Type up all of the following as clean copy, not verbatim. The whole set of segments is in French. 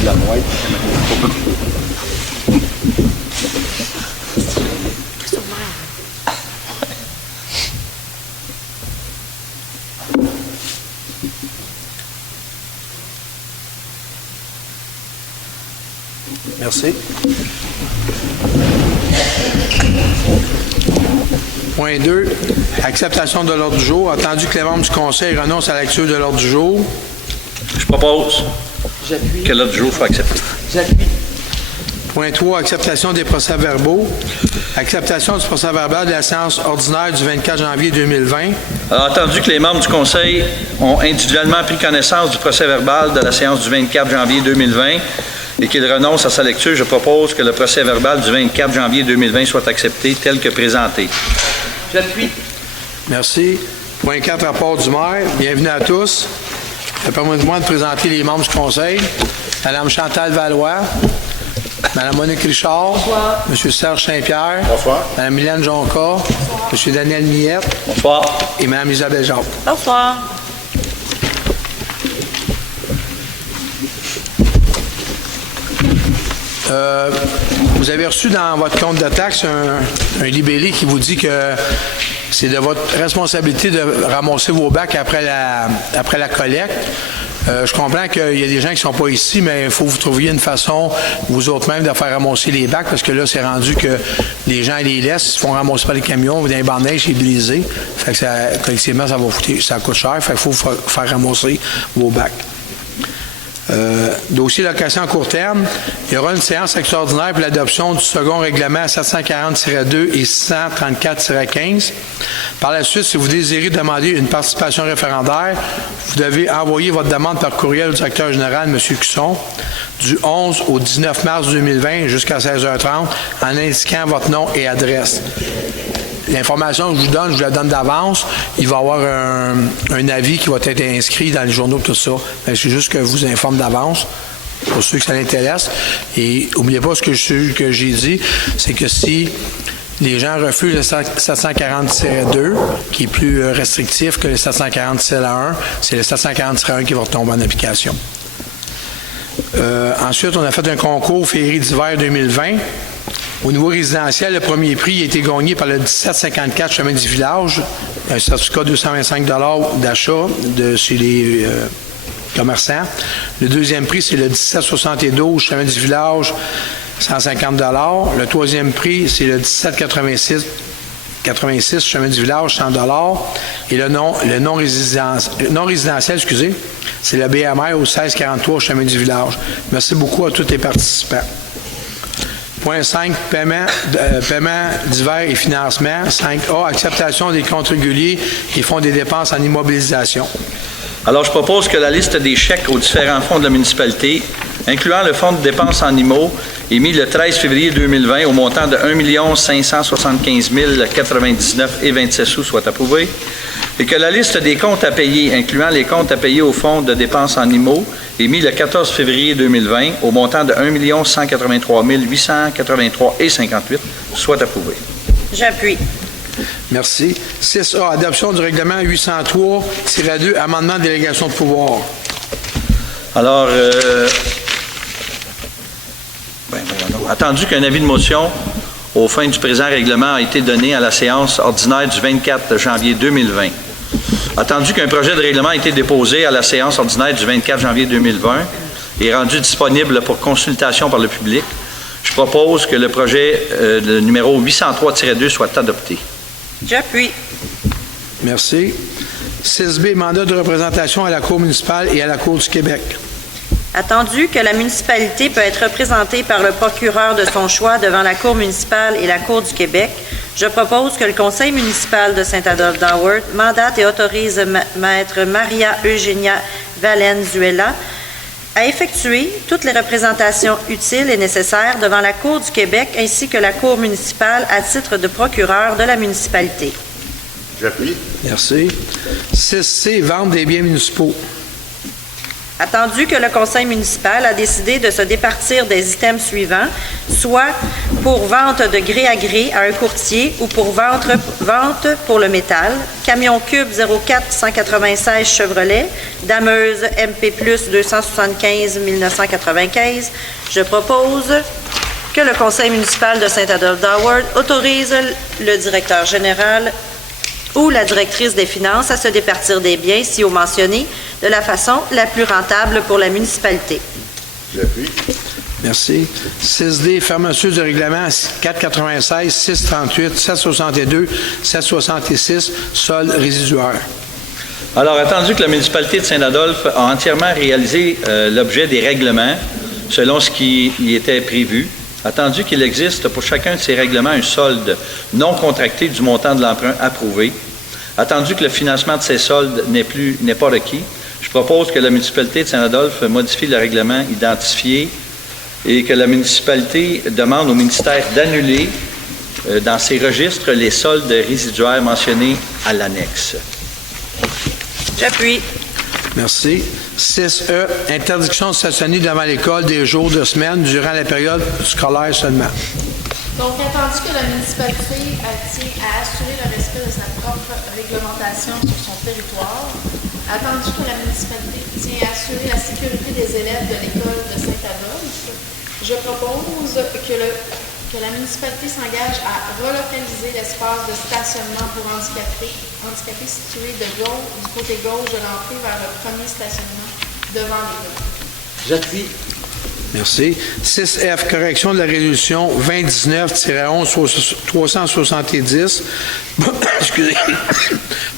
de la boîte. Merci. Point 2, acceptation de l'ordre du jour. Attendu que les membres du Conseil renoncent à la lecture de l'ordre du jour. Je propose que l'ordre du jour soit accepté. J'appuie. Point 3, acceptation des procès-verbaux. Acceptation du procès-verbal de la séance ordinaire du 24 janvier 2020. Alors, attendu que les membres du Conseil ont individuellement pris connaissance du procès-verbal de la séance du 24 janvier 2020 et qu'ils renoncent à sa lecture, je propose que le procès-verbal du 24 janvier 2020 soit accepté tel que présenté. J'appuie. Merci. Point 4, rapport du maire. Bienvenue à tous. Permettez-moi de présenter les membres du Conseil. Mme Chantal Valois. Mme Monique Richard. Bonsoir. M. Serge Saint-Pierre. Bonsoir. Mme Mylène Jonca. Bonsoir. M. Daniel Millette. Bonsoir. Et Mme Isabelle Jacques. Bonsoir. Vous avez reçu dans votre compte de taxe un libellé qui vous dit que c'est de votre responsabilité de ramasser vos bacs après la collecte. Je comprends qu'il y a des gens qui ne sont pas ici, mais il faut que vous trouviez une façon, vous autres même, de faire ramasser les bacs, parce que là, c'est rendu que les gens les laissent, ils se font ramasser par les camions, dans les bancs de neige, c'est brisé. Fait que collectivement, ça coûte cher. Fait qu'il faut faire ramasser vos bacs. Dossier location à court terme. Il y aura une séance extraordinaire pour l'adoption du second règlement 740-2 et 134-15. Par la suite, si vous désirez demander une participation référendaire, vous devez envoyer votre demande par courriel au directeur général, M. Cusson, du 11 au 19 mars 2020 jusqu'à 16h30 en indiquant votre nom et adresse. L'information que je vous la donne d'avance. Il va y avoir un avis qui va être inscrit dans les journaux, tout ça. C'est juste que je vous informe d'avance, pour ceux que ça l'intéresse. Et n'oubliez pas ce que j'ai dit, c'est que si les gens refusent le 740-2, qui est plus restrictif que le 740-1, c'est le 740-1 qui va retomber en application. Ensuite, on a fait un concours Féerie d'hiver 2020. Au niveau résidentiel, le premier prix a été gagné par le 1754 Chemin du Village, un certificat de 225 $ d'achat chez les commerçants. Le deuxième prix, c'est le 1772 Chemin du Village, 150 $. Le troisième prix, c'est le 1786 Chemin du Village, 100 $. Et le non résidentiel, c'est le BMR au 1643 Chemin du Village. Merci beaucoup à tous les participants. Point 5, paiement divers et financement. 5A, acceptation des comptes réguliers qui font des dépenses en immobilisation. Alors, je propose que la liste des chèques aux différents fonds de la municipalité, incluant le fonds de dépenses en IMO, émis le 13 février 2020 au montant de 1 575 099,27 sous soit approuvée, et que la liste des comptes à payer, incluant les comptes à payer au fonds de dépenses en IMO, émis le 14 février 2020 au montant de 1 183 883,58 soit approuvée. J'appuie. Merci. 6A, adoption du règlement 803-2, amendement de délégation de pouvoir. Alors, attendu qu'un avis de motion aux fins du présent règlement a été donné à la séance ordinaire du 24 janvier 2020. Attendu qu'un projet de règlement a été déposé à la séance ordinaire du 24 janvier 2020 et rendu disponible pour consultation par le public, je propose que le projet numéro 803-2 soit adopté. J'appuie. Merci. 6B, mandat de représentation à la Cour municipale et à la Cour du Québec. Attendu que la municipalité peut être représentée par le procureur de son choix devant la Cour municipale et la Cour du Québec, je propose que le Conseil municipal de Saint-Adolphe-d'Haworth mandate et autorise Maître Maria Eugenia Valenzuela à effectuer toutes les représentations utiles et nécessaires devant la Cour du Québec ainsi que la Cour municipale à titre de procureur de la municipalité. J'appuie. Merci. 6C, vente des biens municipaux. Attendu que le conseil municipal a décidé de se départir des items suivants, soit pour vente de gré à gré à un courtier ou pour vente pour le métal, camion cube 04 196 Chevrolet, dameuse MP+ 275 1995, je propose que le conseil municipal de Saint-Adolphe-d'Howard autorise le directeur général ou la directrice des finances à se départir des biens ci-haut mentionnés de la façon la plus rentable pour la municipalité. J'appuie. Merci. 6D, fermeture du règlement 496, 638, 762, 766, sol résiduaire. Alors, attendu que la municipalité de Saint-Adolphe a entièrement réalisé l'objet des règlements selon ce qui y était prévu, attendu qu'il existe pour chacun de ces règlements un solde non contracté du montant de l'emprunt approuvé, attendu que le financement de ces soldes n'est pas requis, je propose que la municipalité de Saint-Adolphe modifie le règlement identifié et que la municipalité demande au ministère d'annuler dans ses registres les soldes résiduaires mentionnés à l'annexe. J'appuie. Merci. 6E, interdiction de stationner devant l'école des jours de semaine durant la période scolaire seulement. Donc, attendu que la municipalité tient à assurer le respect de sa propre réglementation sur son territoire, attendu que la municipalité tient à assurer la sécurité des élèves de l'école de Saint-Adolphe, je propose que la municipalité s'engage à relocaliser l'espace de stationnement pour handicapés situé du côté gauche de l'entrée vers le premier stationnement devant l'école. J'appuie. Merci. 6F, correction de la résolution 2019-11-370, excusez,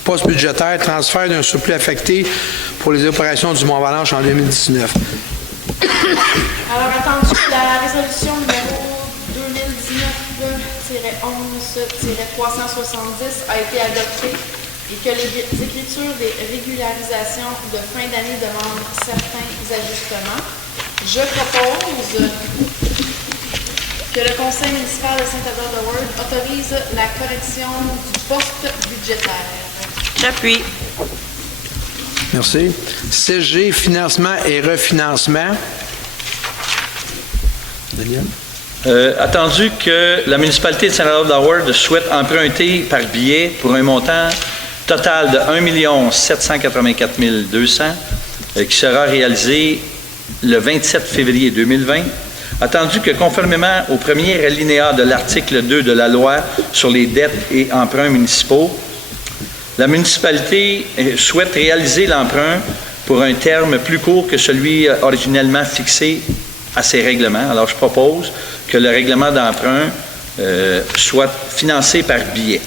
poste budgétaire, transfert d'un surplus affecté pour les opérations du Mont-Valanche en 2019. Alors, attendu que la résolution numéro 2019-11-370 a été adoptée et que les écritures des régularisations de fin d'année demandent certains ajustements, je propose que le conseil municipal de Saint-Adolphe-d'Howard autorise la correction du poste budgétaire. J'appuie. Merci. 6G, financement et refinancement. Daniel? Attendu que la municipalité de Saint-Adolphe-d'Howard souhaite emprunter par billet pour un montant total de 1 784 200 qui sera réalisé le 27 février 2020, attendu que conformément au premier alinéa de l'article 2 de la loi sur les dettes et emprunts municipaux, la municipalité souhaite réaliser l'emprunt pour un terme plus court que celui originellement fixé à ces règlements. Alors, je propose que le règlement d'emprunt soit financé par billet.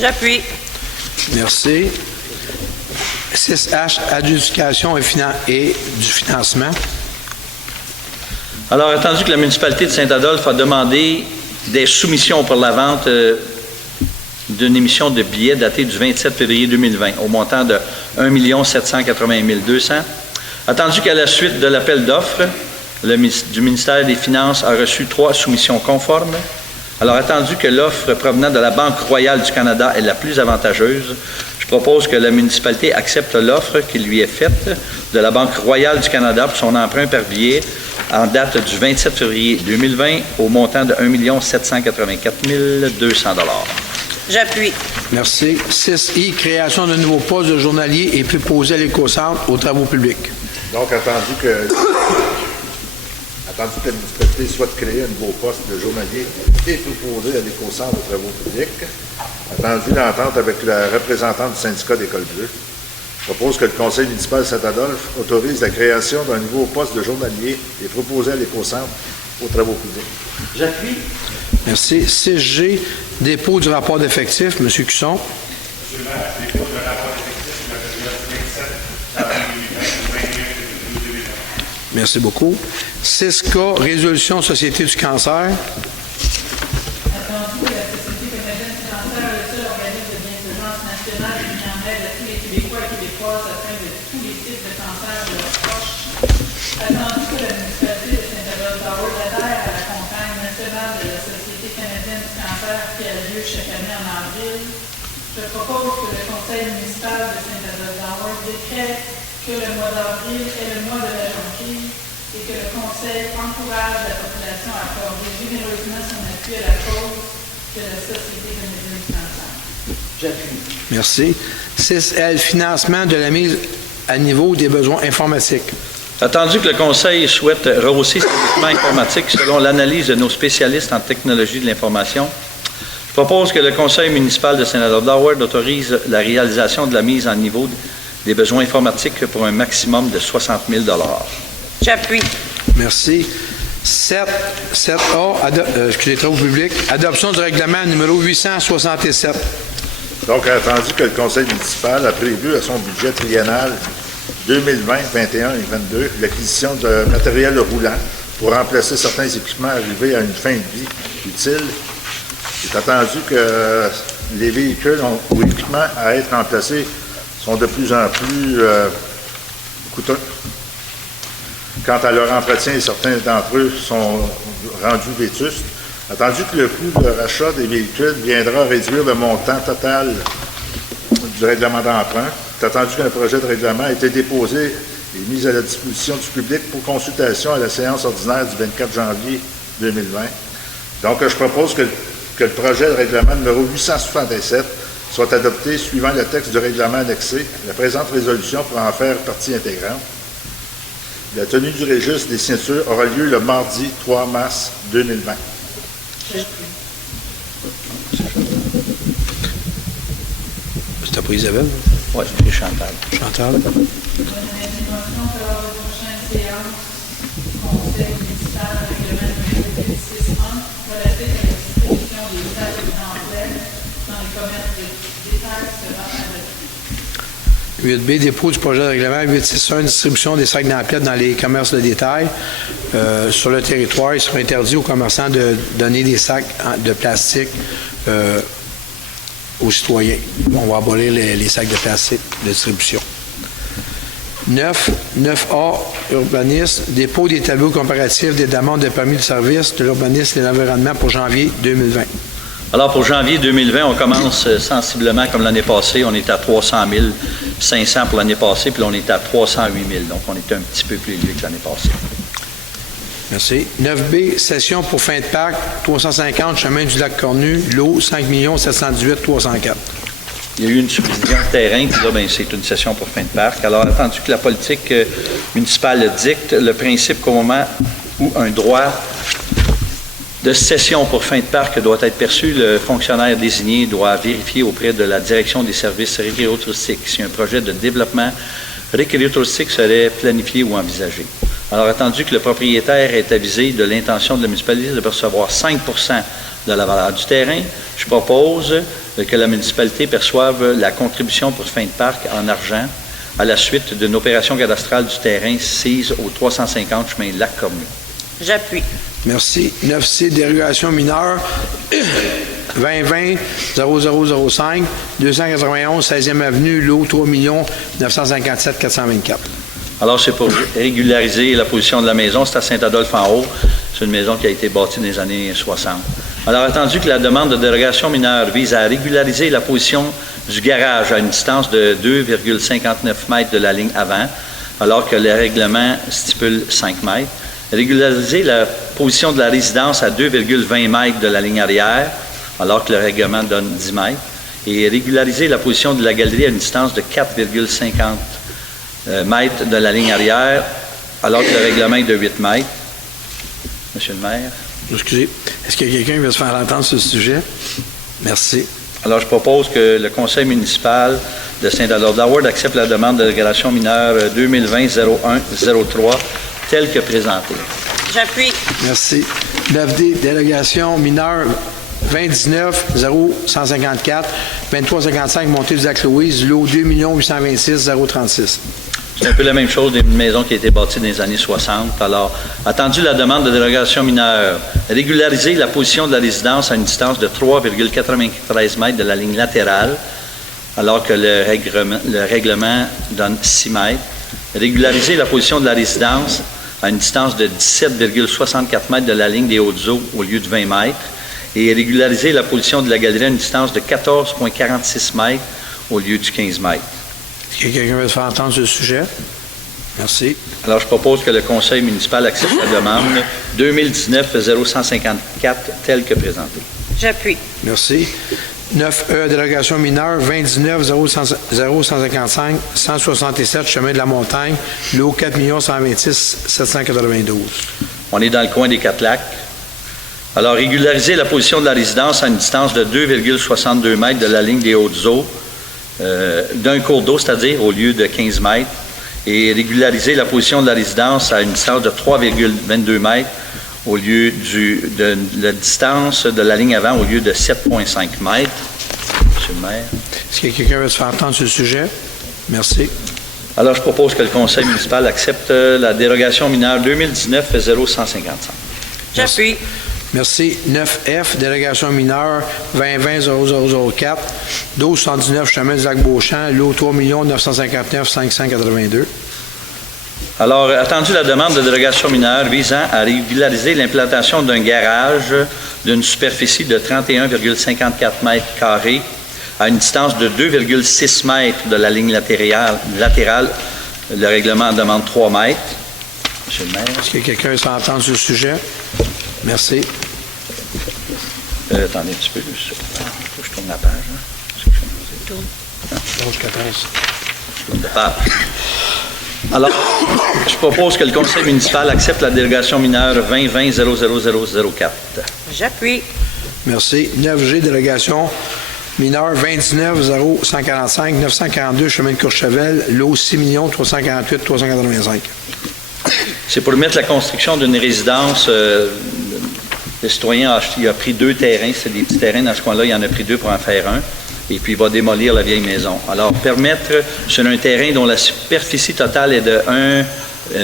J'appuie. Merci. 6H, adjudication et du financement. Alors, attendu que la municipalité de Saint-Adolphe a demandé des soumissions pour la vente d'une émission de billets datée du 27 février 2020 au montant de 1 780 200, attendu qu'à la suite de l'appel d'offres, du ministère des Finances a reçu 3 soumissions conformes. Alors, attendu que l'offre provenant de la Banque royale du Canada est la plus avantageuse, je propose que la municipalité accepte l'offre qui lui est faite de la Banque royale du Canada pour son emprunt par billet en date du 27 février 2020 au montant de 1 784 200 $. J'appuie. Merci. 6I, création de nouveaux postes de journaliers et préposés à l'éco-centre aux travaux publics. Donc, attendu que la municipalité souhaite créer un nouveau poste de journalier et préposé à l'éco-centre aux travaux publics, attendu l'entente avec la représentante du syndicat d'École Bleue, je propose que le conseil municipal de Saint-Adolphe autorise la création d'un nouveau poste de journalier et préposé à l'éco-centre aux travaux publics. J'appuie. Merci. 6G, dépôt du rapport d'effectifs. M. Cusson. Dépôt du rapport d'effectifs sur la période 27 avril 2020. Merci beaucoup. 6K, résolution Société du cancer. Attendu que la Société canadienne du cancer est le seul organisme de bienfaisance nationale qui vient en aide à tous les Québécois et Québécoises atteints de tous les types de cancer de leurs proches. Attendu que la municipalité de Saint-Adolphe-d'Howard adhère à la campagne nationale de la Société canadienne du cancer qui a lieu chaque année en avril, je propose que le conseil municipal de Saint-Adolphe-d'Howard décrète que que le mois d'avril est le mois de la jonquille et que le Conseil encourage la population à accorder généreusement son appui à la cause de la Société canadienne du cancer. Merci. 6L, financement de la mise à niveau des besoins informatiques. Attendu que le Conseil souhaite rehausser ses équipements informatiques selon l'analyse de nos spécialistes en technologie de l'information, je propose que le Conseil municipal de Saint-Adolphe d'Howard autorise la réalisation de la mise en niveau des besoins informatiques pour un maximum de 60 000 $. J'appuie. Merci. 7A, excusez, travaux publics, adoption du règlement numéro 867. Donc, attendu que le conseil municipal a prévu à son budget triennal 2020, 21 et 22 l'acquisition de matériel roulant pour remplacer certains équipements arrivés à une fin de vie utile. Il est attendu que les véhicules ou équipements à être remplacés sont de plus en plus coûteux. Quant à leur entretien, certains d'entre eux sont rendus vétustes. Attendu que le coût de rachat des véhicules viendra réduire le montant total du règlement d'emprunt, c'est attendu qu'un projet de règlement ait été déposé et mis à la disposition du public pour consultation à la séance ordinaire du 24 janvier 2020. Donc, je propose que le projet de règlement numéro 867 soit adopté suivant le texte du règlement annexé. La présente résolution pour en faire partie intégrante. La tenue du registre des signatures aura lieu le mardi 3 mars 2020. C'était pas Isabelle? Oui, c'est Chantal. Chantal? On a une motion pour lors de la prochaine séance du Conseil municipal règlement numéro 861 relatif à la distribution des sacs d'emploi dans les commerces de détail sera adopté. 8B, dépôt du projet de règlement 861, distribution des sacs d'emplettes dans les commerces de détail. Sur le territoire, il sera interdit aux commerçants de donner des sacs de plastique aux citoyens. On va abolir les sacs de plastique de distribution. 9A, urbanisme, dépôt des tableaux comparatifs des demandes de permis de service de l'urbanisme et de l'environnement pour janvier 2020. Alors, pour janvier 2020, on commence sensiblement comme l'année passée. On est à 300 500 pour l'année passée, puis là, on est à 308 000. Donc, on est un petit peu plus élevé que l'année passée. Merci. 9B, session pour fin de parc, 350, chemin du lac Cornu, lot 5 718 304. Il y a eu une subdivision de terrain, puis là, bien, c'est une session pour fin de parc. Alors, attendu que la politique municipale dicte, le principe qu'au moment où un droit de cession pour fin de parc doit être perçu, le fonctionnaire désigné doit vérifier auprès de la direction des services récréotouristiques si un projet de développement récréotouristique serait planifié ou envisagé. Alors, attendu que le propriétaire est avisé de l'intention de la municipalité de percevoir 5 de la valeur du terrain, je propose que la municipalité perçoive la contribution pour fin de parc en argent à la suite d'une opération cadastrale du terrain sise au 350 chemin Lac-Cornu. J'appuie. Merci. 9C, dérogation mineure, 2020-0005, 291 16e avenue, lot 3 957 424. Alors, c'est pour régulariser la position de la maison. C'est à Saint-Adolphe-en-Haut. C'est une maison qui a été bâtie dans les années 60. Alors, attendu que la demande de dérogation mineure vise à régulariser la position du garage à une distance de 2,59 mètres de la ligne avant, alors que le règlement stipule 5 mètres. Régulariser la position de la résidence à 2,20 mètres de la ligne arrière, alors que le règlement donne 10 mètres. Et régulariser la position de la galerie à une distance de 4,50 mètres de la ligne arrière, alors que le règlement est de 8 mètres. Monsieur le maire. Excusez, est-ce qu'il y a quelqu'un qui veut se faire entendre sur ce sujet? Merci. Alors, je propose que le conseil municipal de Saint-Adolphe d'Howard accepte la demande de dérogation mineure 2020-01-03 telle que présentée. J'appuie. Merci. 9D, délégation mineure 2019-0154, 2355, montée du Lac-Louise, lot 2 826 036. C'est un peu la même chose d'une maison qui a été bâtie dans les années 60. Alors, attendu la demande de dérogation mineure, régulariser la position de la résidence à une distance de 3,93 mètres de la ligne latérale, alors que le règlement donne 6 mètres. Régulariser la position de la résidence à une distance de 17,64 mètres de la ligne des Hautes-Eaux au lieu de 20 mètres. Et régulariser la position de la galerie à une distance de 14,46 mètres au lieu du 15 mètres. Est-ce que quelqu'un veut se faire entendre sur ce sujet? Merci. Alors, je propose que le conseil municipal accepte la demande 2019-0154 telle que présentée. J'appuie. Merci. 9E, délégation mineure, 29-0155, 167, chemin de la Montagne, lot 4 126 792. On est dans le coin des Quatre-Lacs. Alors, régulariser la position de la résidence à une distance de 2,62 mètres de la ligne des Hautes-Eaux, d'un cours d'eau, c'est-à-dire au lieu de 15 mètres, et régulariser la position de la résidence à une distance de 3,22 mètres au lieu de la distance de la ligne avant au lieu de 7,5 mètres. Monsieur le maire. Est-ce que quelqu'un veut se faire entendre sur le sujet? Merci. Alors, je propose que le conseil municipal accepte la dérogation mineure 2019-0155. J'appuie. Merci. 9F, délégation mineure 2020-0004, 1279 chemin du Lac-Beauchamp, lot 3 959 582. Alors, attendu la demande de dérogation mineure visant à régulariser l'implantation d'un garage d'une superficie de 31,54 mètres carrés à une distance de 2,6 mètres de la ligne latérale. Le règlement demande 3 mètres. Monsieur le maire. Est-ce que quelqu'un veut s'entendre sur le sujet? Merci. Attendez un petit peu. Il faut que je tourne la page. Page 14. Je tourne la page. Alors, je propose que le conseil municipal accepte la délégation mineure 2020-00004. J'appuie. Merci. 9G, délégation mineure 29-0145, 942 chemin de Courchevel, lot 6 348 385. C'est pour mettre la construction d'une résidence. Le citoyen a pris 2 terrains. C'est des petits terrains dans ce coin-là. Il en a pris 2 pour en faire un. Et puis, il va démolir la vieille maison. Alors, permettre sur un terrain dont la superficie totale est de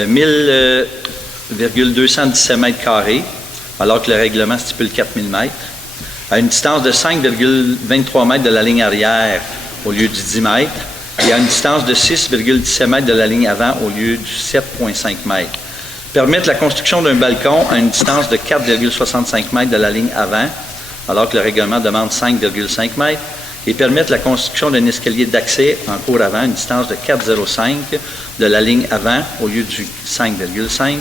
1,217 mètres carrés, alors que le règlement stipule 4000 mètres, à une distance de 5,23 mètres de la ligne arrière au lieu du 10 mètres, et à une distance de 6,17 mètres de la ligne avant au lieu du 7,5 mètres. Permettre la construction d'un balcon à une distance de 4,65 mètres de la ligne avant, alors que le règlement demande 5,5 mètres, et permettre la construction d'un escalier d'accès en cours avant à une distance de 4,05 de la ligne avant au lieu du 5,5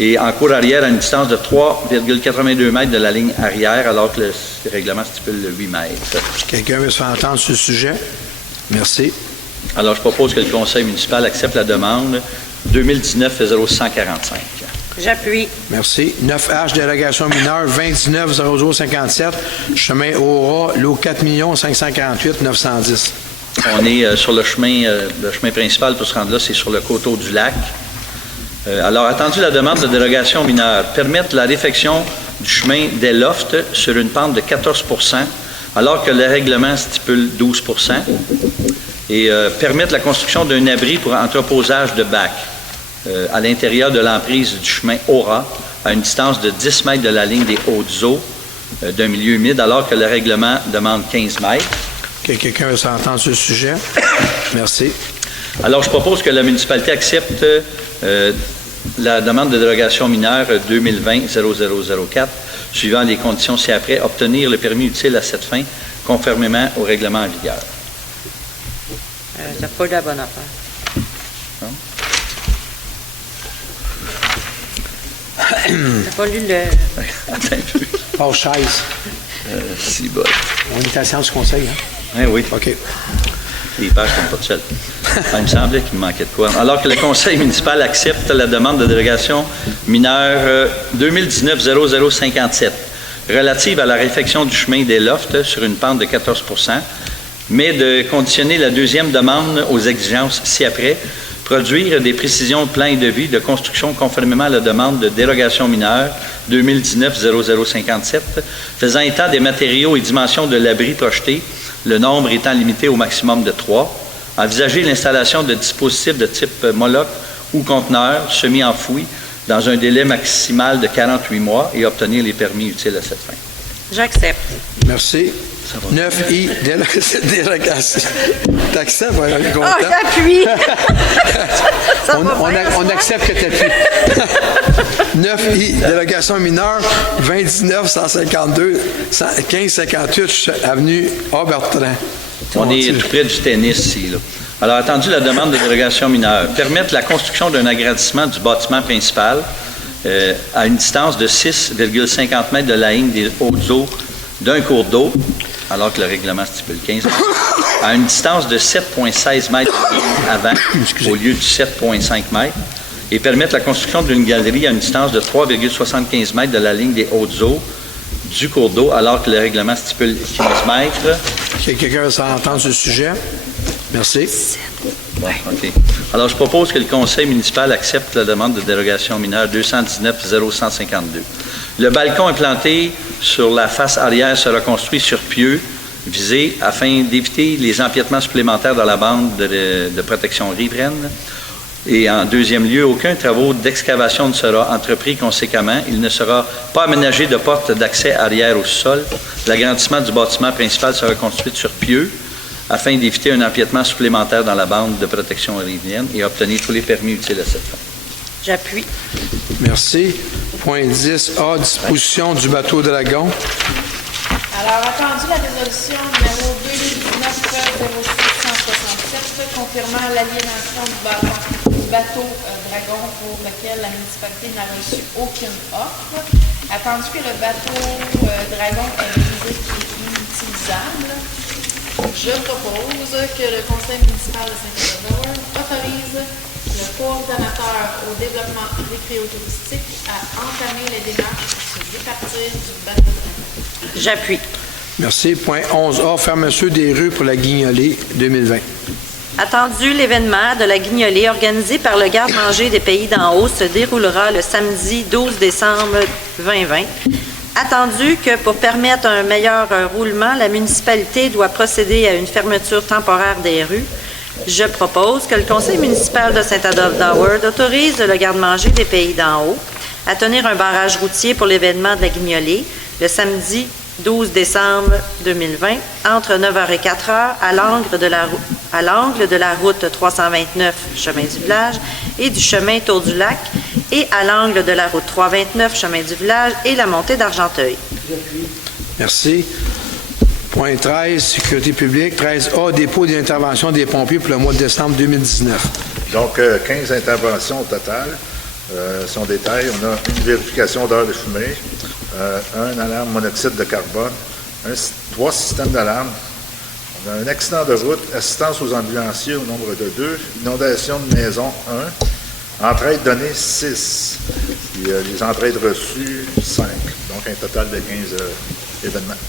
et en cours arrière à une distance de 3,82 mètres de la ligne arrière alors que le règlement stipule 8 mètres. Quelqu'un veut se faire entendre sur le sujet? Merci. Alors, je propose que le conseil municipal accepte la demande 2019-0145. J'appuie. Merci. 9H, délégation mineure 29-0057, chemin Aura, lot 4 548 910. On est sur le chemin principal pour se rendre là, c'est sur le coteau du lac. Alors, attendu la demande de dérogation mineure, permettre la réfection du chemin des lofts sur une pente de 14 alors que le règlement stipule 12 et permettre la construction d'un abri pour entreposage de bacs à l'intérieur de l'emprise du chemin Aura à une distance de 10 mètres de la ligne des Hautes-Eaux d'un milieu humide alors que le règlement demande 15 mètres. Quelqu'un veut s'entendre sur le sujet? Merci. Alors, je propose que la municipalité accepte la demande de dérogation mineure 2020-0004, suivant les conditions ci-après, obtenir le permis utile à cette fin, conformément au règlement en vigueur. T'as pas eu la bonne affaire. Non? T'as pas lu le... Attends un peu. Oh, chaise. Si bon. On est à la séance du conseil, hein? Oui. OK. Les pages ne sont pas tout seules. Il me semblait qu'il me manquait de quoi. Alors que le conseil municipal accepte la demande de dérogation mineure 2019-0057 relative à la réfection du chemin des lofts sur une pente de 14 mais de conditionner la deuxième demande aux exigences ci-après, produire des précisions de plan et devis de construction conformément à la demande de dérogation mineure 2019-0057, faisant état des matériaux et dimensions de l'abri projeté, le nombre étant limité au maximum de 3, envisager l'installation de dispositifs de type Moloch ou conteneur semi-enfouis dans un délai maximal de 48 mois et obtenir les permis utiles à cette fin. J'accepte. Merci. 9I, délégation. T'acceptes, on est content. Ah, j'appuie! Ça va bien, On ça? accepte que t'appuies. 9I, délégation mineure 29-152, 1558, avenue Bertrand. On est tout près du tennis ici, là. Alors, attendu la demande de dérogation mineure, permettre la construction d'un agrandissement du bâtiment principal à une distance de 6,50 mètres de la ligne des hautes eaux d'un cours d'eau, alors que le règlement stipule 15 mètres, à une distance de 7,16 mètres avant, au lieu de 7,5 mètres, et permettre la construction d'une galerie à une distance de 3,75 mètres de la ligne des hautes eaux du cours d'eau, alors que le règlement stipule 15 mètres. Est-ce que quelqu'un veut s'entendre sur ce sujet? Merci. Bon, OK. Alors, je propose que le conseil municipal accepte la demande de dérogation mineure 219-0152. Le balcon implanté sur la face arrière sera construit sur pieux visés afin d'éviter les empiètements supplémentaires dans la bande de protection riveraine. Et en deuxième lieu, aucun travaux d'excavation ne sera entrepris conséquemment. Il ne sera pas aménagé de porte d'accès arrière au sol. L'agrandissement du bâtiment principal sera construit sur pieux afin d'éviter un empiètement supplémentaire dans la bande de protection riveraine et obtenir tous les permis utiles à cette fin. J'appuie. Merci. Point 10A, disposition du bateau Dragon. Alors, attendu la résolution numéro 2019-0667 confirmant l'aliénation du bateau Dragon pour lequel la municipalité n'a reçu aucune offre. Attendu que le bateau Dragon est brisé et inutilisable, je propose que le conseil municipal de Saint-Adolphe autorise le coordonnateur au développement récréotouristique à entamer les démarches pour se départir du bateau Dragon. J'appuie. Merci. Point 11A, fermeture des rues pour la Guignolée 2020. Attendu, l'événement de la Guignolée organisé par le garde-manger des Pays d'en haut se déroulera le samedi 12 décembre 2020. Attendu que pour permettre un meilleur roulement, la municipalité doit procéder à une fermeture temporaire des rues. Je propose que le conseil municipal de Saint-Adolphe-d'Howard autorise le garde-manger des Pays d'en haut à tenir un barrage routier pour l'événement de la Guignolée le samedi 12 décembre 2020 entre 9h et 4h à l'angle de la route 329 chemin du village et du chemin Tour du Lac et à l'angle de la route 329 chemin du village et la montée d'Argenteuil. Merci. Point 13, sécurité publique. 13A, dépôt d'intervention des pompiers pour le mois de décembre 2019. Donc, 15 interventions au total. Son détail, on a une vérification d'heures de fumée, un alarme monoxyde de carbone, 3 systèmes d'alarme, on a un accident de route, assistance aux ambulanciers au nombre de 2, inondation de maison 1, entraide donnée 6, puis les entraides reçues 5, donc un total de 15 événements.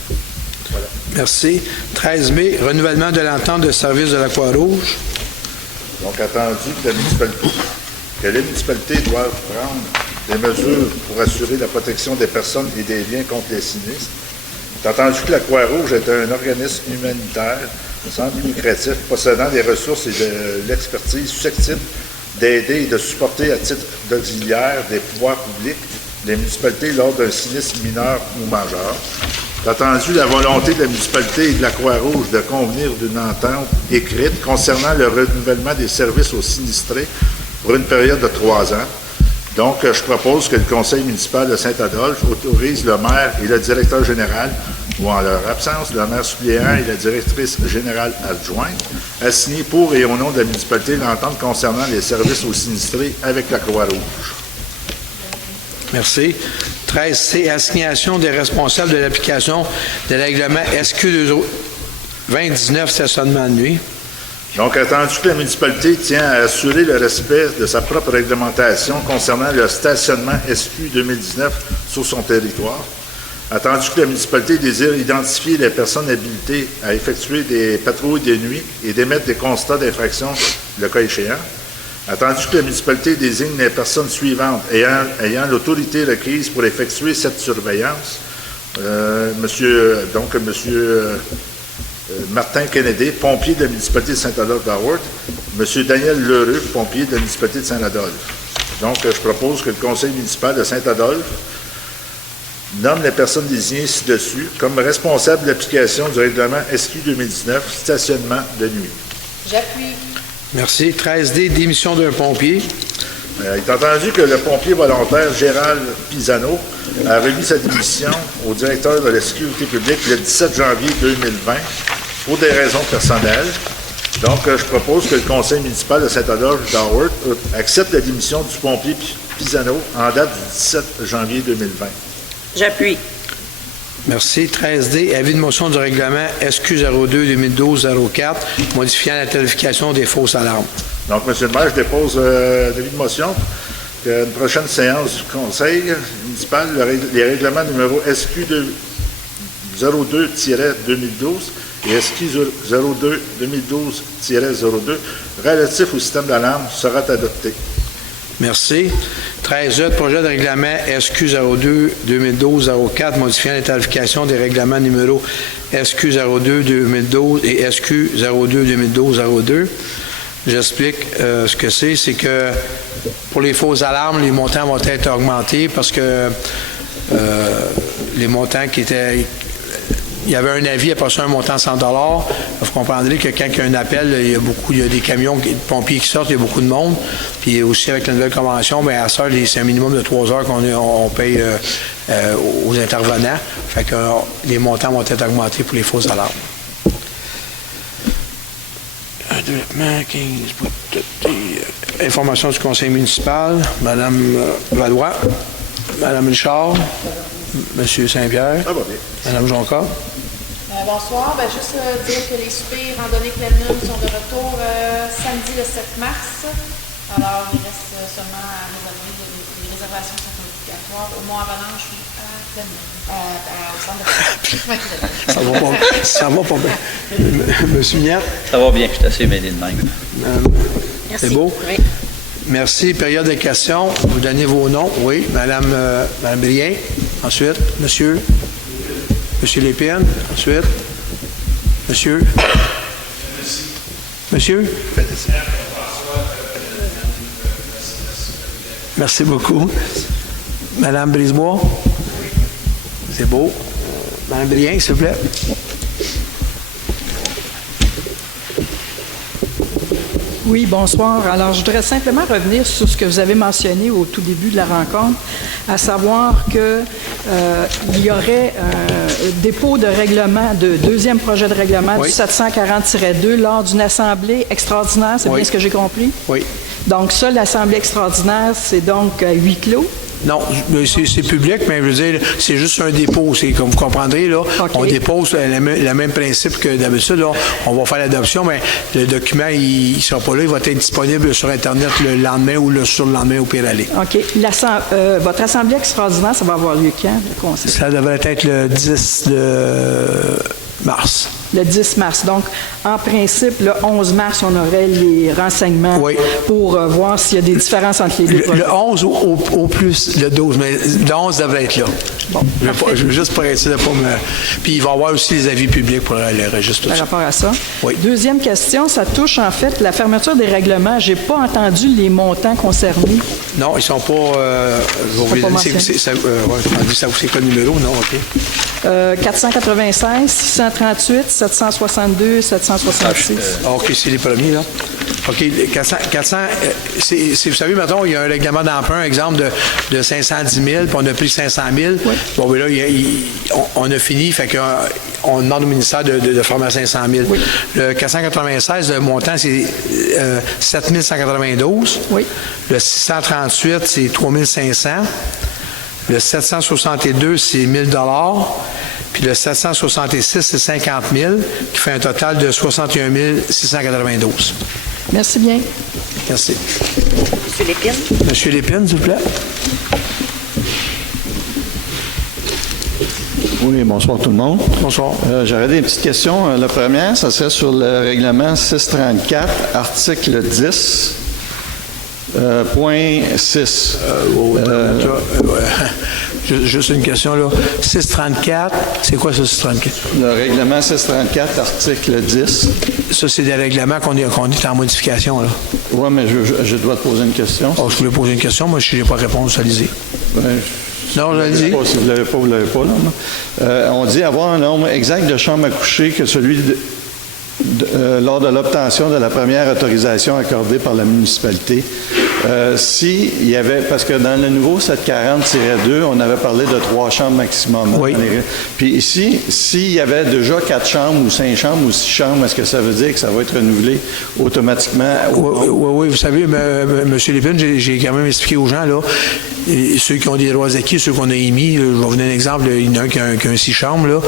Voilà. Merci. 13 mai, renouvellement de l'entente de service de la Croix-Rouge. Donc, attendu que les municipalités doivent prendre des mesures pour assurer la protection des personnes et des biens contre les sinistres. C'est entendu que la Croix-Rouge est un organisme humanitaire sans but lucratif possédant des ressources et de l'expertise susceptibles d'aider et de supporter à titre d'auxiliaire des pouvoirs publics les municipalités lors d'un sinistre mineur ou majeur. C'est entendu la volonté de la municipalité et de la Croix-Rouge de convenir d'une entente écrite concernant le renouvellement des services aux sinistrés pour une période de 3 ans. Donc, je propose que le conseil municipal de Saint-Adolphe autorise le maire et le directeur général, ou en leur absence, le maire suppléant et la directrice générale adjointe, à signer pour et au nom de la municipalité l'entente concernant les services aux sinistrés avec la Croix-Rouge. Merci. 13C, assignation des responsables de l'application de règlement SQ 2019, stationnement de nuit. Donc, attendu que la municipalité tient à assurer le respect de sa propre réglementation concernant le stationnement SQ 2019 sur son territoire, attendu que la municipalité désire identifier les personnes habilitées à effectuer des patrouilles de nuit et d'émettre des constats d'infraction le cas échéant, attendu que la municipalité désigne les personnes suivantes ayant l'autorité requise pour effectuer cette surveillance, Monsieur Martin Kennedy, pompier de la municipalité de Saint-Adolphe-d'Howard, M. Daniel Lheureux, pompier de la municipalité de Saint-Adolphe. Donc, je propose que le conseil municipal de Saint-Adolphe nomme les personnes désignées ci-dessus comme responsables de l'application du règlement SQ 2019, stationnement de nuit. J'appuie. Merci. 13D, démission d'un pompier. Il est entendu que le pompier volontaire Gérald Pisano a remis sa démission au directeur de la sécurité publique le 17 janvier 2020 pour des raisons personnelles. Donc, je propose que le conseil municipal de Saint-Adolphe d'Howard accepte la démission du pompier Pisano en date du 17 janvier 2020. J'appuie. Merci. 13D, avis de motion du règlement SQ02-2012-04, modifiant la tarification des fausses alarmes. Donc, M. le maire, je dépose l'avis de motion qu'une prochaine séance du conseil municipal, les règlements numéro SQ02-2012 et SQ02-2012-02 relatifs au système d'alarme sera adopté. Merci. 13E, projet de règlement SQ02-2012-04, modifiant la tarification des règlements numéro SQ02-2012 et SQ02-2012-02. J'explique ce que c'est. C'est que pour les fausses alarmes, les montants vont être augmentés parce que les montants qui étaient... Il y avait un avis, après ça, un montant de 100 $. Vous comprendrez que quand il y a un appel, il y a des camions de pompiers qui sortent, il y a beaucoup de monde. Puis aussi, avec la nouvelle convention, bien, à ça, c'est un minimum de 3 heures qu'on paye aux intervenants. Fait que les montants vont être augmentés pour les fausses alarmes. Information du conseil municipal. Mme Valois, Mme Richard, M. Saint-Pierre, Mme Jonca. Bonsoir. Juste dire que les soupers randonnées pleine lune sont de retour samedi le 7 mars. Alors, il reste seulement à réserver. Les réservations sont obligatoires au Mont-Avalanche ou à pleine lune. Au centre de... Ça va pas bien. Monsieur Miette? Ça va bien, je suis assez mêlé de même. C'est beau? Oui. Merci. Période de questions. Vous donnez vos noms. Oui. Madame Brien. Ensuite, Monsieur Lépine. Ensuite, Monsieur. Merci beaucoup. Madame Brisebois. C'est beau. Madame Brien, s'il vous plaît. Oui, bonsoir. Alors, je voudrais simplement revenir sur ce que vous avez mentionné au tout début de la rencontre, à savoir que il y aurait un dépôt de règlement, de deuxième projet de règlement du 740-2 lors d'une assemblée extraordinaire, c'est bien ce que j'ai compris? Oui. Donc ça, l'assemblée extraordinaire, c'est donc à huis clos? Non, c'est public, mais je veux dire, c'est juste un dépôt. C'est comme vous comprendrez, là, on dépose le même principe que d'habitude. Là, on va faire l'adoption, mais le document, il ne sera pas là. Il va être disponible sur Internet le lendemain ou le surlendemain au pire aller. OK. Votre assemblée extraordinaire, ça va avoir lieu quand, le conseil? Ça devrait être le 10 mars. Le 10 mars. Donc, en principe, le 11 mars, on aurait les renseignements pour voir s'il y a des différences entre les deux projets. Le 11 au plus le 12, mais le 11 devrait être là. Bon, juste pour être sûr de pas me... Puis il va y avoir aussi les avis publics pour les registres. Par rapport à ça. Oui. Deuxième question, ça touche en fait la fermeture des règlements. Je n'ai pas entendu les montants concernés. Non, ils ne sont pas... je vais vous dire, ça vous c'est quoi le numéro? Non, OK. 496, 638, 762, 766. OK, c'est les premiers, là. OK, 400 vous savez, mettons, il y a un règlement d'emprunt, exemple, de 510 000, puis on a pris 500 000. Oui. Bon, ben là, on a fini, fait qu'on demande au ministère de former à 500 000. Oui. Le 496, le montant, c'est 7 192. Oui. Le 638, c'est 3 500. Le 762, c'est 1 000 $. Puis le 766, c'est 50 000, qui fait un total de 61 692. Merci bien. Merci. Monsieur Lépine. Monsieur Lépine, s'il vous plaît. Oui, bonsoir tout le monde. Bonsoir. J'aurais des petites questions. La première, ça serait sur le règlement 634, article 10. Point 6. Juste une question, là. 634, c'est quoi ça, 634? Le règlement 634, article 10. Ça, c'est des règlements qu'on est en modification, là. Oui, mais je dois te poser une question. Oh, je voulais poser une question, moi, je n'ai pas répondu, ça lisez. Non, je l'ai dit. Si vous ne l'avez pas, vous ne l'avez pas, là. On dit avoir un nombre exact de chambres à coucher que celui lors de l'obtention de la première autorisation accordée par la municipalité. il y avait, parce que dans le nouveau 740-2, on avait parlé de 3 chambres maximum. Oui. Puis ici, s'il y avait déjà 4 chambres ou 5 chambres ou 6 chambres, est-ce que ça veut dire que ça va être renouvelé automatiquement? Oui, vous savez, M. Lépine, j'ai quand même expliqué aux gens, là, et ceux qui ont des droits acquis, ceux qu'on a émis, je vais vous donner un exemple, il y en a un qui a un 6 chambres, là,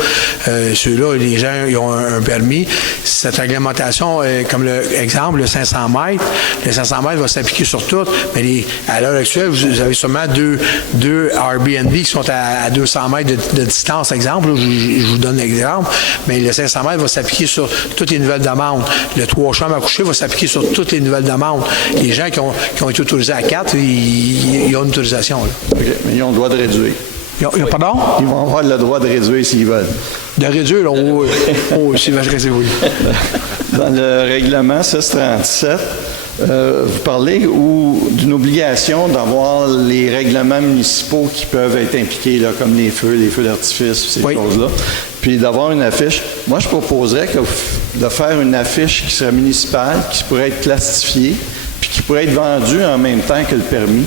ceux-là, les gens, ils ont un permis. Cette réglementation, comme l'exemple, le 500 mètres, le 500 mètres va s'appliquer sur tout, mais à l'heure actuelle, vous avez sûrement deux Airbnb qui sont à 200 mètres de distance, exemple, là, je vous donne l'exemple, mais le 500 mètres va s'appliquer sur toutes les nouvelles demandes. Le 3 chambres à coucher va s'appliquer sur toutes les nouvelles demandes. Les gens qui ont été autorisés à 4, ils ont une autorisation. Là. OK, mais ils ont le droit de réduire. Pardon? Ils vont avoir le droit de réduire s'ils veulent. De réduire, là, oui, s'ils veulent réduire, oui. Dans le règlement 637, vous parlez d'une obligation d'avoir les règlements municipaux qui peuvent être impliqués, là, comme les feux d'artifice, ces choses-là, puis d'avoir une affiche. Moi, je proposerais de faire une affiche qui serait municipale, qui pourrait être classifiée, puis qui pourrait être vendue en même temps que le permis.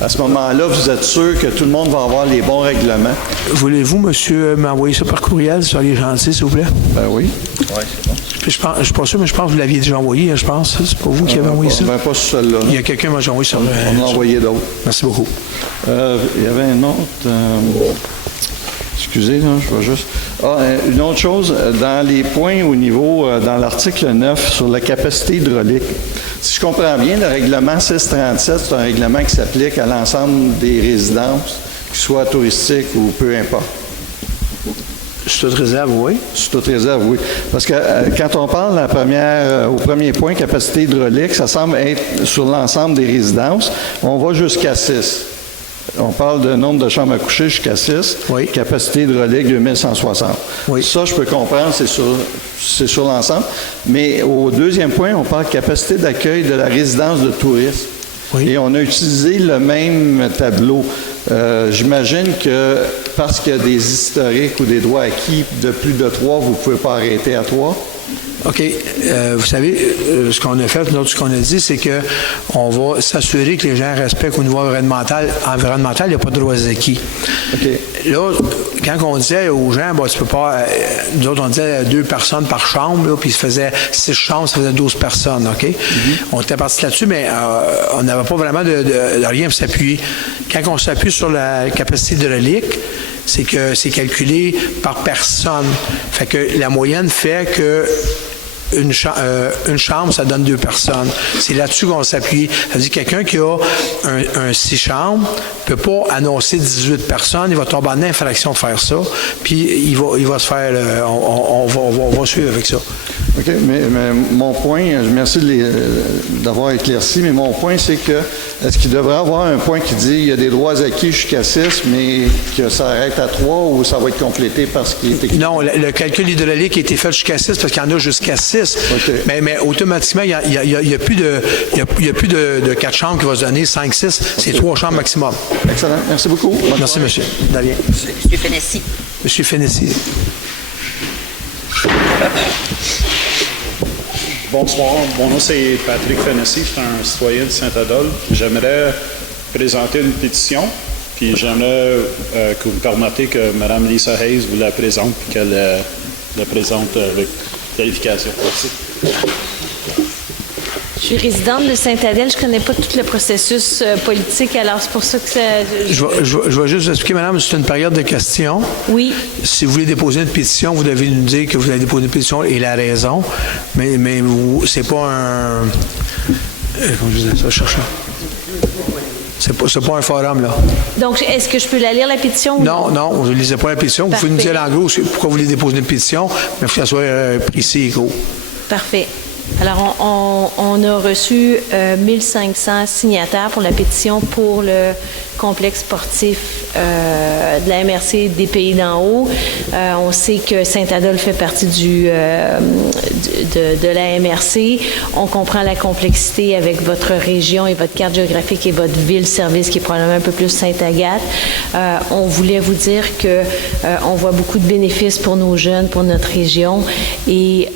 À ce moment-là, vous êtes sûr que tout le monde va avoir les bons règlements? Voulez-vous, monsieur, m'envoyer ça par courriel, soyez gentil, s'il vous plaît? Ben oui. Oui, c'est bon. Je ne suis pas sûr, mais je pense que vous l'aviez déjà envoyé, je pense. C'est pas vous qui avez envoyé ça? Ben, pas sur celle-là. Il y a quelqu'un qui m'a déjà envoyé sur... On a envoyé d'autres. Merci beaucoup. Il y avait un autre... excusez, là, je vais juste... une autre chose, dans les points au niveau, dans l'article 9, sur la capacité hydraulique, si je comprends bien, le règlement 637, c'est un règlement qui s'applique à l'ensemble des résidences, qu'ils soient touristiques ou peu importe. Sous toute réserve, oui. Sous toute réserve, oui. Parce que quand on parle au premier point, capacité hydraulique, ça semble être sur l'ensemble des résidences. On va jusqu'à 6. On parle de nombre de chambres à coucher jusqu'à 6. Oui. Capacité hydraulique 2160. Oui. Ça, je peux comprendre, c'est sur l'ensemble. Mais au deuxième point, on parle de capacité d'accueil de la résidence de tourisme. Oui. Et on a utilisé le même tableau. J'imagine que parce qu'il y a des historiques ou des droits acquis de plus de 3, vous ne pouvez pas arrêter à 3. OK. Vous savez, ce qu'on a fait, ce qu'on a dit, c'est qu'on va s'assurer que les gens respectent au niveau environnemental, il n'y a pas de droits acquis. OK. Là, quand on disait aux gens, tu peux pas... nous autres, on disait 2 personnes par chambre, là, puis ça faisait 6 chambres, ça faisait 12 personnes, OK? On était parti là-dessus, mais on n'avait pas vraiment de rien pour s'appuyer. Quand on s'appuie sur la capacité hydraulique, c'est que c'est calculé par personne. Fait que la moyenne fait que une chambre, ça donne 2 personnes. C'est là-dessus qu'on s'appuie. C'est-à-dire quelqu'un qui a un 6 chambres ne peut pas annoncer 18 personnes. Il va tomber en infraction de faire ça. Puis il va se faire... on va suivre avec ça. OK, mais mon point, merci d'avoir éclairci, mais mon point, c'est que est-ce qu'il devrait y avoir un point qui dit il y a des droits acquis jusqu'à 6, mais que ça arrête à 3 ou ça va être complété parce qu'il est écrit? Non, le calcul hydraulique a été fait jusqu'à 6 parce qu'il y en a jusqu'à 6. Okay. Mais automatiquement, il n'y a plus de 4 chambres qui va se donner, 5, 6. C'est 3 chambres maximum. Excellent. Merci beaucoup. Merci, monsieur. Davien. Monsieur Fennessy. Monsieur Fennessy. Bonsoir, mon nom c'est Patrick Fennessy, je suis un citoyen de Saint-Adolphe. J'aimerais présenter une pétition, puis j'aimerais que vous me permettez que Mme Lisa Hayes vous la présente, puis qu'elle la présente avec qualification. Merci. Je suis résidente de Saint-Adèle, je ne connais pas tout le processus politique, alors c'est pour ça que ça... Je vais juste vous expliquer, madame, c'est une période de questions. Oui. Si vous voulez déposer une pétition, vous devez nous dire que vous allez déposer une pétition et la raison, mais c'est pas un... Comment je disais ça? Je cherche ça. C'est pas un forum, là. Donc, est-ce que je peux la lire, la pétition? Non, vous ne lisez pas la pétition. Parfait. Vous pouvez nous dire en gros pourquoi vous voulez déposer une pétition, mais il faut que ça soit précis et gros. Parfait. Alors, on a reçu 1500 signataires pour la pétition pour le complexe sportif de la MRC des Pays d'en haut. On sait que Saint-Adolphe fait partie de la MRC. On comprend la complexité avec votre région et votre carte géographique et votre ville-service qui est probablement un peu plus Sainte-Agathe. On voulait vous dire que on voit beaucoup de bénéfices pour nos jeunes, pour notre région et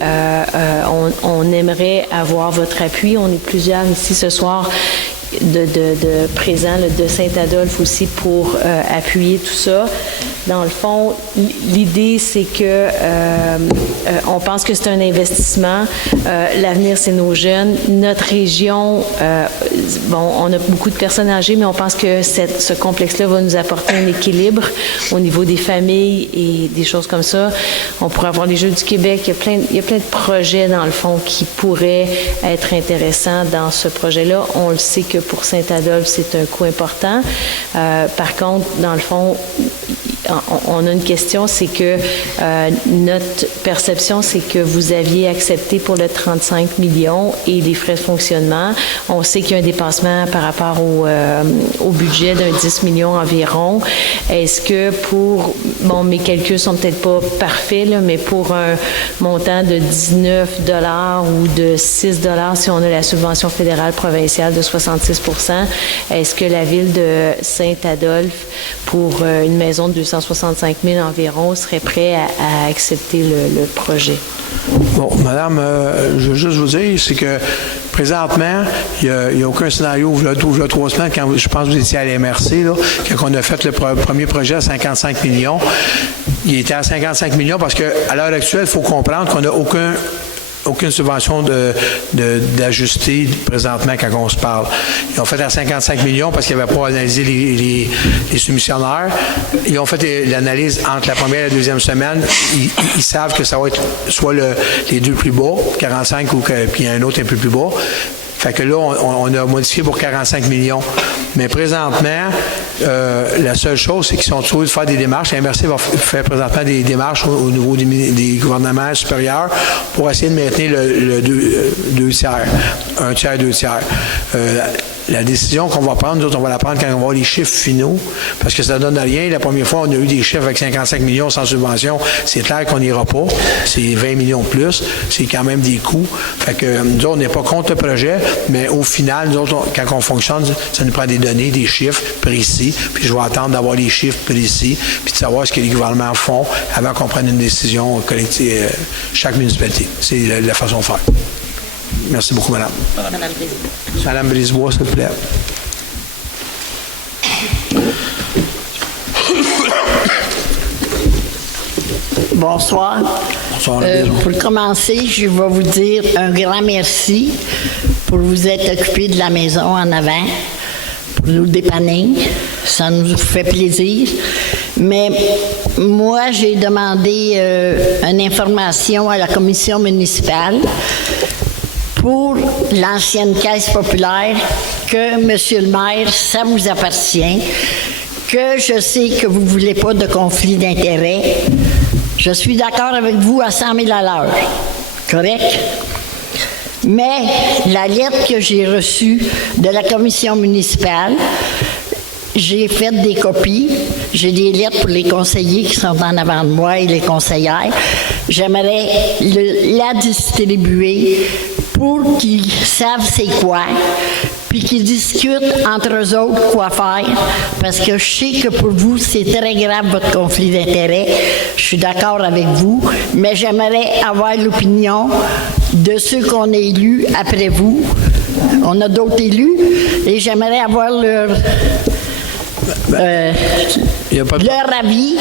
on aimerait avoir votre appui. On est plusieurs ici ce soir présent là, de Saint-Adolphe aussi pour appuyer tout ça. Dans le fond, l'idée, c'est que on pense que c'est un investissement. L'avenir, c'est nos jeunes. Notre région, on a beaucoup de personnes âgées, mais on pense que ce complexe-là va nous apporter un équilibre au niveau des familles et des choses comme ça. On pourrait avoir les Jeux du Québec. Il y a plein de projets, dans le fond, qui pourraient être intéressants dans ce projet-là. On le sait que pour Saint-Adolphe, c'est un coût important. Par contre, dans le fond, on a une question, c'est que notre perception, c'est que vous aviez accepté pour le 35 millions et les frais de fonctionnement. On sait qu'il y a un dépassement par rapport au budget d'un 10 millions environ. Est-ce que mes calculs sont peut-être pas parfaits, là, mais pour un montant de 19 $ ou de 6 $ si on a la subvention fédérale provinciale de 66 %, est-ce que la ville de Saint-Adolphe, pour une maison de 265 000 environ, serait prêt à accepter le projet? Bon, madame, je veux juste vous dire, c'est que présentement, il n'y a aucun scénario. Il y a 3 semaines, quand je pense que vous étiez à l'MRC, là, quand on a fait le premier projet à 55 millions, il était à 55 millions parce qu'à l'heure actuelle, il faut comprendre qu'on n'a aucune subvention d'ajuster présentement quand on se parle. Ils ont fait à 55 millions parce qu'ils n'avaient pas analysé les soumissionnaires. Ils ont fait l'analyse entre la première et la deuxième semaine. Ils savent que ça va être soit les deux plus bas, 45 ou puis un autre un peu plus bas. Fait que là, on a modifié pour 45 millions. Mais présentement, la seule chose, c'est qu'ils sont trouvés de faire des démarches. La MRC va faire présentement des démarches au niveau des gouvernements supérieurs pour essayer de maintenir le 2 tiers, 1 tiers, 2 tiers. La décision qu'on va prendre, nous autres, on va la prendre quand on va avoir les chiffres finaux, parce que ça ne donne rien. La première fois, on a eu des chiffres avec 55 millions sans subvention. C'est clair qu'on n'ira pas. C'est 20 millions de plus. C'est quand même des coûts. Fait que nous autres, on n'est pas contre le projet, mais au final, nous autres, quand on fonctionne, ça nous prend des données, des chiffres précis, puis je vais attendre d'avoir les chiffres précis, puis de savoir ce que les gouvernements font avant qu'on prenne une décision collective, chaque municipalité. C'est la façon de faire. Merci beaucoup, madame. Madame Brisebois. Madame Brisebois, s'il vous plaît. Bonsoir. Bonsoir. Pour commencer, je vais vous dire un grand merci pour vous être occupé de la maison en avant, pour nous dépanner. Ça nous fait plaisir. Mais moi, j'ai demandé une information à la commission municipale pour l'ancienne caisse populaire, que, Monsieur le maire, ça vous appartient, que je sais que vous ne voulez pas de conflit d'intérêts. Je suis d'accord avec vous à 100 000 à l'heure. Correct? Mais la lettre que j'ai reçue de la commission municipale, j'ai fait des copies. J'ai des lettres pour les conseillers qui sont en avant de moi et les conseillères. J'aimerais la distribuer pour qu'ils savent c'est quoi, puis qu'ils discutent entre eux autres quoi faire, parce que je sais que pour vous, c'est très grave votre conflit d'intérêts. Je suis d'accord avec vous, mais j'aimerais avoir l'opinion de ceux qu'on a élus après vous. On a d'autres élus, et j'aimerais avoir leur avis.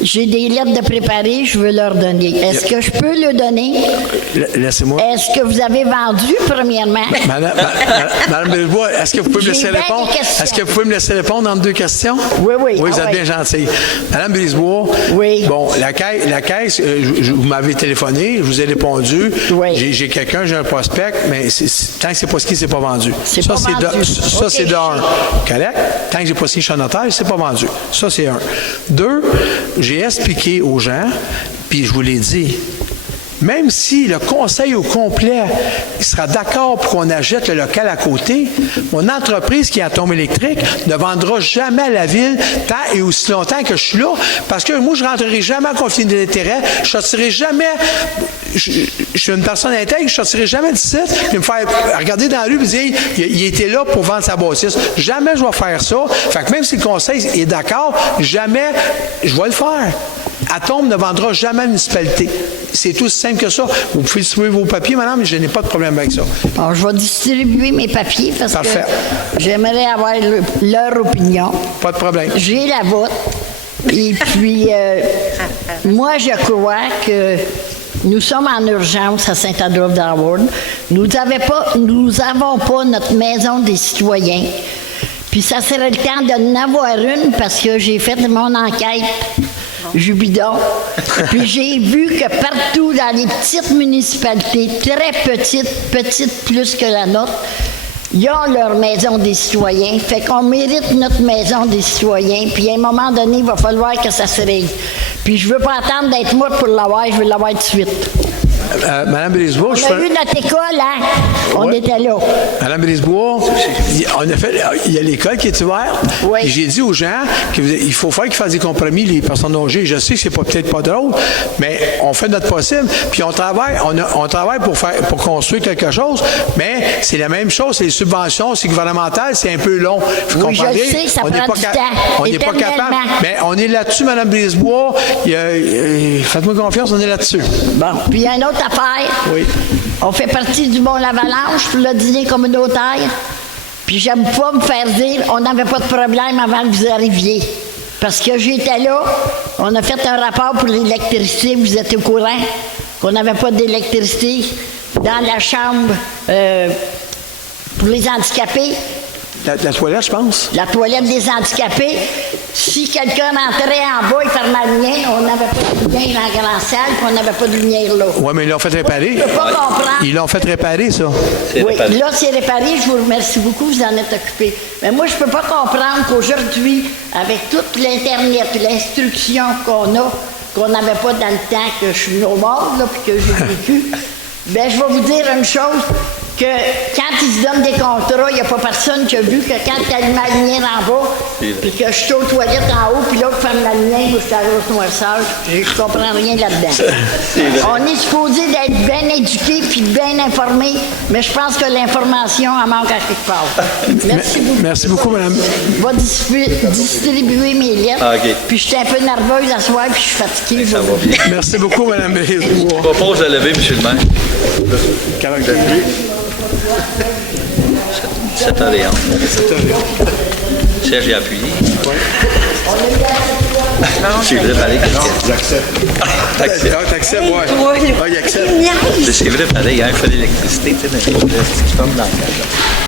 J'ai des lettres de préparer, je veux leur donner. Est-ce que je peux le donner? Laissez-moi. Est-ce que vous avez vendu, premièrement? Madame Brisebois, est-ce que vous pouvez me laisser répondre? Est-ce que vous pouvez me laisser répondre entre deux questions? Oui. Oui, vous êtes bien gentille. Madame Brisebois, bon, la caisse, vous m'avez téléphoné, je vous ai répondu. Oui. J'ai quelqu'un, j'ai un prospect, mais tant que c'est pas ce qui c'est pas vendu. C'est pas vendu. Ça, c'est de un. Correct? Tant que j'ai pas signé chez un notaire, c'est pas vendu. Ça, c'est un. Deux, j'ai expliqué aux gens, puis je vous l'ai dit, même si le conseil au complet il sera d'accord pour qu'on achète le local à côté, mon entreprise qui est Atome Électrique ne vendra jamais à la ville tant et aussi longtemps que je suis là, parce que moi, je ne rentrerai jamais en conflit d'intérêt, je ne sortirai jamais, je suis une personne intègre, je ne sortirai jamais du site, puis me faire regarder dans la rue et dire, il était là pour vendre sa bâtisse. Jamais je vais faire ça. Fait que même si le conseil est d'accord, jamais je vais le faire. Atome ne vendra jamais à la municipalité. C'est aussi simple que ça. Vous pouvez distribuer vos papiers, madame, mais je n'ai pas de problème avec ça. Alors, je vais distribuer mes papiers parce Parfait. que j'aimerais avoir leur opinion. Pas de problème. J'ai la vôtre. Et puis, moi, je crois que nous sommes en urgence à Saint-Adolphe-d'Howard. Nous n'avons pas notre maison des citoyens. Puis ça serait le temps de en avoir une parce que j'ai fait mon enquête Jubidon. Puis j'ai vu que partout dans les petites municipalités, très petites plus que la nôtre, ils ont leur maison des citoyens. Fait qu'on mérite notre maison des citoyens. Puis à un moment donné, il va falloir que ça se règle. Puis je veux pas attendre d'être morte pour l'avoir, je veux l'avoir tout de suite. Madame Brisebois, On a eu notre école, hein? On était là. Madame Brisebois, il y a l'école qui est ouverte. Oui. Et j'ai dit aux gens qu'il faut faire qu'ils fassent des compromis, les personnes âgées. Je sais que c'est peut-être pas drôle, mais on fait notre possible. Puis on travaille pour construire quelque chose, mais c'est la même chose. C'est les subventions, c'est gouvernemental, c'est un peu long. Vous Oui, comprenez? je sais, ça On n'est prend pas du temps, on n'est pas capable. éternellement. Mais on est là-dessus, Madame Brisebois. Faites-moi confiance, on est là-dessus. Bon. Puis il y a une autre affaire. Oui. On fait partie du Mont-L'Avalanche pour le dîner communautaire. Puis j'aime pas me faire dire on n'avait pas de problème avant que vous arriviez. Parce que j'étais là, on a fait un rapport pour l'électricité, vous êtes au courant qu'on n'avait pas d'électricité dans la chambre pour les handicapés. La toilette, je pense. La toilette des handicapés. Si quelqu'un rentrait en bas et fermait la lumière, on n'avait pas de lumière dans la grande salle, puis on n'avait pas de lumière là. Oui, mais ils l'ont fait réparer. Je ne peux pas comprendre. Ils l'ont fait réparer, ça. Oui, là, c'est réparé. Je vous remercie beaucoup. Vous en êtes occupé. Mais moi, je ne peux pas comprendre qu'aujourd'hui, avec toute l'Internet, l'instruction qu'on n'avait pas dans le temps que je suis au monde, là, puis que j'ai vécu, bien, je vais vous dire une chose, que quand ils se donnent des contrats, il n'y a pas personne qui a vu que quand tu allumes la lumière en bas, puis que je suis aux toilettes en haut, puis l'autre ferme la lumière, ou c'est la grosse noirceur, je comprends rien là-dedans. On est supposé d'être bien éduqués puis bien informés, mais je pense que l'information en manque à quelque part. Merci beaucoup. Merci beaucoup, madame. Je vais distribuer mes lettres. Ah, OK. Puis je suis un peu nerveuse à soir, puis je suis fatiguée. Ça va bien. Merci beaucoup, madame Brisebois. Je propose de lever, M. le maire. 7h11. Serge, j'ai appuyé. C'est vrai, pareil. J'accepte. T'acceptes, oui. Il accepte. C'est vrai, pareil. Il faut l'électricité, tu sais, qui tombe dans le cadre.